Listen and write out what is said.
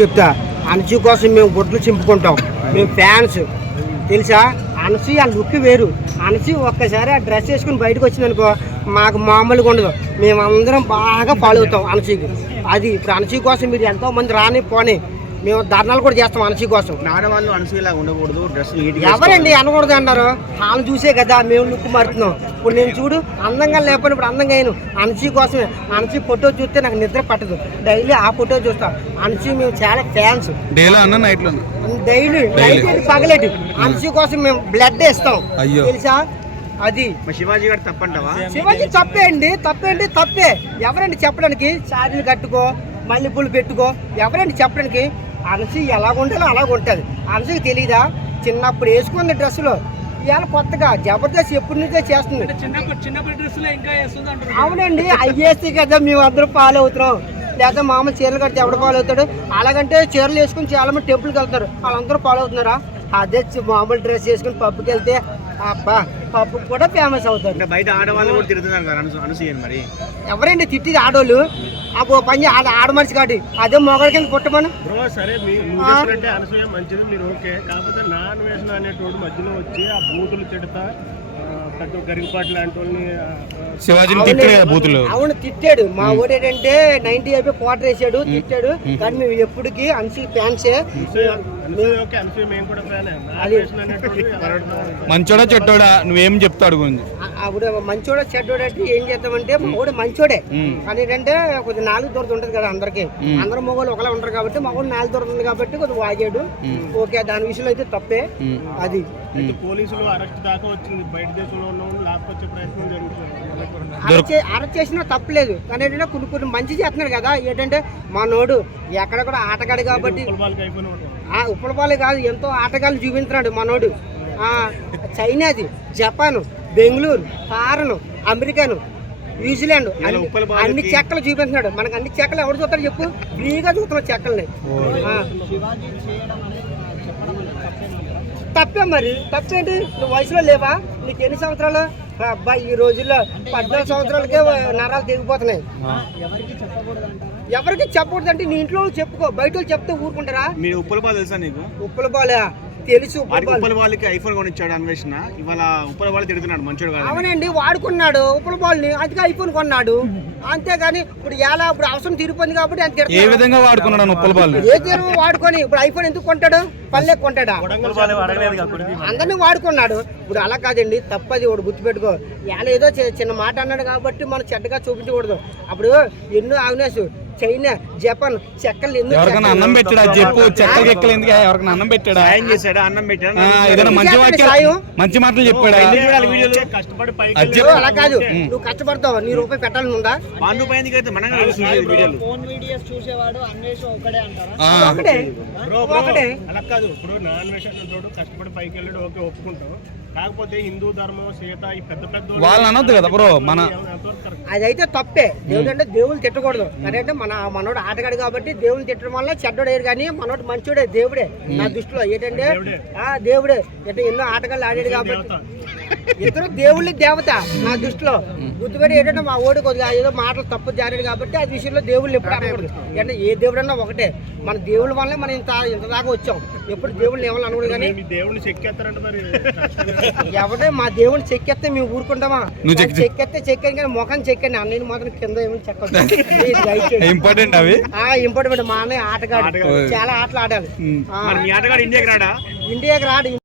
చెప్తా అనసూ కోసం మేము గుడ్లు చింపుకుంటాం, మేము ఫ్యాన్స్ తెలుసా. అనసూ ఆ లుక్ వేరు. అనసూ ఒక్కసారి ఆ డ్రెస్ వేసుకుని బయటకు వచ్చిందనుకో మాకు మామూలుగా ఉండదు. మేమందరం బాగా ఫాలో అవుతాం అనసూకి. అది ఇప్పుడు అనసూ కోసం మీరు ఎంతో మంది రాని పోనీ మేము ధర్నాలు కూడా చేస్తాం అనసూ కోసం. ఆడవాళ్ళు అనసూయలా ఉండకూడదు, డ్రెస్ ఎవరండి అనకూడదు అన్నారు? వాళ్ళు చూసే కదా మేము లుక్ మారుతున్నాం. ఇప్పుడు నేను చూడు అందంగా లేకపోయినా ఇప్పుడు అందంగా అయ్యాను అనసూ కోసమే. అనసూ ఫోటో చూస్తే నాకు నిద్ర పట్టదు, డైలీ ఆ ఫోటో చూస్తాం. అనసూ మేము చాలా ఫ్యాన్స్. డైలీ నైట్ పగలేటి అనసూ కోసం మేము బ్లడ్ ఇస్తాం తెలుసా. అది శివాజీ గారు తప్పంటావా? శివాజీ తప్పే అండి, తప్పే. ఎవరండి చెప్పడానికి? శారీలు కట్టుకో, మల్లెపూలు పెట్టుకో, ఎవరండి చెప్పడానికి? అనసూ ఎలాగ ఉండాలో అలాగ ఉంటుంది. అనసూకి తెలీదా? చిన్నప్పుడు వేసుకుంది డ్రెస్సులో, ఇవాళ కొత్తగా జబర్దస్త్ ఎప్పటి నుంచో చేస్తుంది. అవునండి, అయ్యేస్తే కదా మేము అందరం ఫాలో అవుతున్నాం. లేదా మామూలు చీరలు కడితే ఎవడు ఫాలో అవుతాడు? అలాగంటే చీరలు వేసుకుని చాలా మంది టెంపుల్కి వెళ్తారు, వాళ్ళందరూ ఫాలో అవుతున్నారా? అదే మామూలు డ్రెస్ వేసుకుని పబ్కి వెళ్తే అబ్బా పప్పు కూడా ఫేమస్ అవుతారు. బయట ఆడవాళ్ళు కూడా తిరుగుతున్నారు అనసూయని. మరి ఎవరండి తిట్టిది? ఆడోళ్ళు. ఆ పని ఆడ మనిషి కాదు, అదే మొగడి కింద పుట్టమను. సరే అనసూయ మంచిది, మీరు ఓకే. కాకపోతే నాన్ వేషన్ అనేటోడు మధ్యలో వచ్చి ఆ బూతులు తిడతా గరికపాటి లాంటి వాళ్ళని అవును తిట్టాడు. మా ఊరు ఏంటంటే 90 అయిపోయి క్వార్టర్ వేసాడు, తిట్టాడు. కానీ మేము ఎప్పటికీ అనసూయ ఫ్యాన్సే. మంచోడా చెడ్డోడా నువ్వేం చెప్తాడు గురించి? అప్పుడు మంచోడా చెడ్డోడా అంటే ఏం చేద్దామంటే మగోడు మంచోడే, కానీ ఏంటంటే కొద్దిగా నాలుగు దూరత ఉంటుంది కదా అందరికి. అందరూ మగవాళ్ళు ఒకలా ఉంటారు కాబట్టి మగవాడు నాలుగు దూరత ఉంది కాబట్టి కొద్దిగా వాగాడు. ఓకే, దాని విషయంలో అయితే తప్పే. అది పోలీసులు అరెస్ట్ దాకా వచ్చింది. బయట దేశంలో ఉన్న లాక్కొచ్చే ప్రయత్నం జరుగుతుంది. అరెస్ట్ చేసినా తప్పలేదు, కానీ ఏంటంటే కొన్ని మంచి చేస్తున్నారు కదా. ఏంటంటే మా నోడు ఎక్కడ కూడా ఆటగాడు కాబట్టి ఉప్పలపాలు కాదు, ఎంతో ఆటగాళ్ళు చూపించినాడు మనోడు. చైనాది, జపాన్, బెంగళూరు, ఫారెన్, అమెరికాను, న్యూజిలాండ్ అన్ని చెక్కలు చూపించినాడు. మనకు అన్ని చెక్కలు ఎవరు చూస్తారు చెప్పు? ఫ్రీగా చూస్తున్నాం చెక్కల్ని. తప్పే మరి, తప్పేంటి? నువ్వు వయసులో లేవా? నీకు ఎన్ని సంవత్సరాలు? అబ్బాయి ఈ రోజుల్లో 14 సంవత్సరాలకే నరాలు తెగిపోతున్నాయి. ఎవరికి చెప్పకూడదు అంటే నీ ఇంట్లో చెప్పుకో, బయట వాళ్ళు చెప్తే ఊరుకుంటారా? మీరు ఉప్పలపాలు తెలుసా నీకు? ఉప్పలపాలే తెలుసు. ఉప్పలపాలకి ఐఫోన్ కొనిచ్చాడు అన్వేషణ. ఇవాళ ఉప్పలపాలు తిడుతున్నాడు మంచోడు కాదు. అవునండి, వాడుకున్నాడు ఉప్పలపాలని, అందుకే ఐఫోన్ కొన్నాడు. అంతేగాని ఇప్పుడు ఎలా ఇప్పుడు అవసరం తీరిపోయింది కాబట్టి అంత ఏ విధంగా వాడుకున్నాడు ఉప్పలపాలు? ఏ తీరు వాడుకొని ఇప్పుడు ఐఫోన్ ఎందుకు కొంటాడు? పల్లె కొంటాడా? అందరినీ వాడుకున్నాడు. ఇప్పుడు అలా కాదండి, తప్పది. వాడు గుర్తుపెట్టుకో. ఎలా ఏదో చిన్న మాట అన్నాడు కాబట్టి మనం చెడ్డగా చూపించకూడదు. అప్పుడు ఎన్నో అవినాష్, చైనా, జపాన్ చెక్కలు ఎన్నో. ఎవరికైనా అన్నం పెట్టాడా చెప్పు? చెక్కలు ఎక్కలు ఎందుకు? ఎవరికైనా అన్నం పెట్టాడా? చేశాడా? అన్నం పెట్టాడా? ఏదైనా మంచి మాటలు చెప్పాడా? అలా కాదు, నువ్వు కష్టపడతావు, నీ రూపాయి పెట్టాలని ఉందా? ఒకటే అలా కాదు. ఇప్పుడు నాన్ వేషన్ కష్టపడి పైకి వెళ్ళాడు, ఓకే ఒప్పుకుంటావు. కాకపోతే హిందూ ధర్మం, సీత, ఈ పెద్ద పెద్ద వాళ్ళు అనొద్దు కదా బ్రో. మన అదైతే తప్పే. దేవుడు అంటే దేవుళ్ళు తిట్టకూడదు. అంటే మనోడు ఆటగాడు కాబట్టి దేవుళ్ళు తిట్టడం వల్ల చెడ్డోడేరు, కానీ మనోడు మంచోడే, దేవుడే నా దృష్టిలో. ఏంటంటే దేవుడే. అంటే ఎన్నో ఆటగాళ్ళు ఆడాడు కాబట్టి ఇద్దరు దేవుళ్ళి దేవత నా దృష్టిలో. గుర్తుపెట్టి ఏంటంటే మా ఓడి కొద్దిగా ఏదో మాటలు తప్పు జారాడు కాబట్టి అది విషయంలో దేవుళ్ళు ఎప్పుడు అనకూడదు. అంటే ఏ దేవుడు అన్నా ఒకటే. మన దేవుళ్ళ వల్లే మనం ఇంత దాకా వచ్చాం. ఎప్పుడు దేవుళ్ళు ఏమన్నా అనకూడదు. కానీ దేవుడిని చెక్కేస్తారంట. మరి ఎవడే మా దేవుడిని చెక్కేస్తే మేము ఊరుకుంటామా? చెక్కేస్తే చెక్కాను, కానీ ముఖం చెక్కండి. అన్నయ్య మాత్రం కింద ఏమైనా చెక్క ఇంపార్టెంట్. అవి ఇంపార్టెంట్. మా అన్నయ్య ఆటగాడు, చాలా ఆటలు ఆడాలి. ఇండియాకి రాడా? ఇండియాకి రాడు.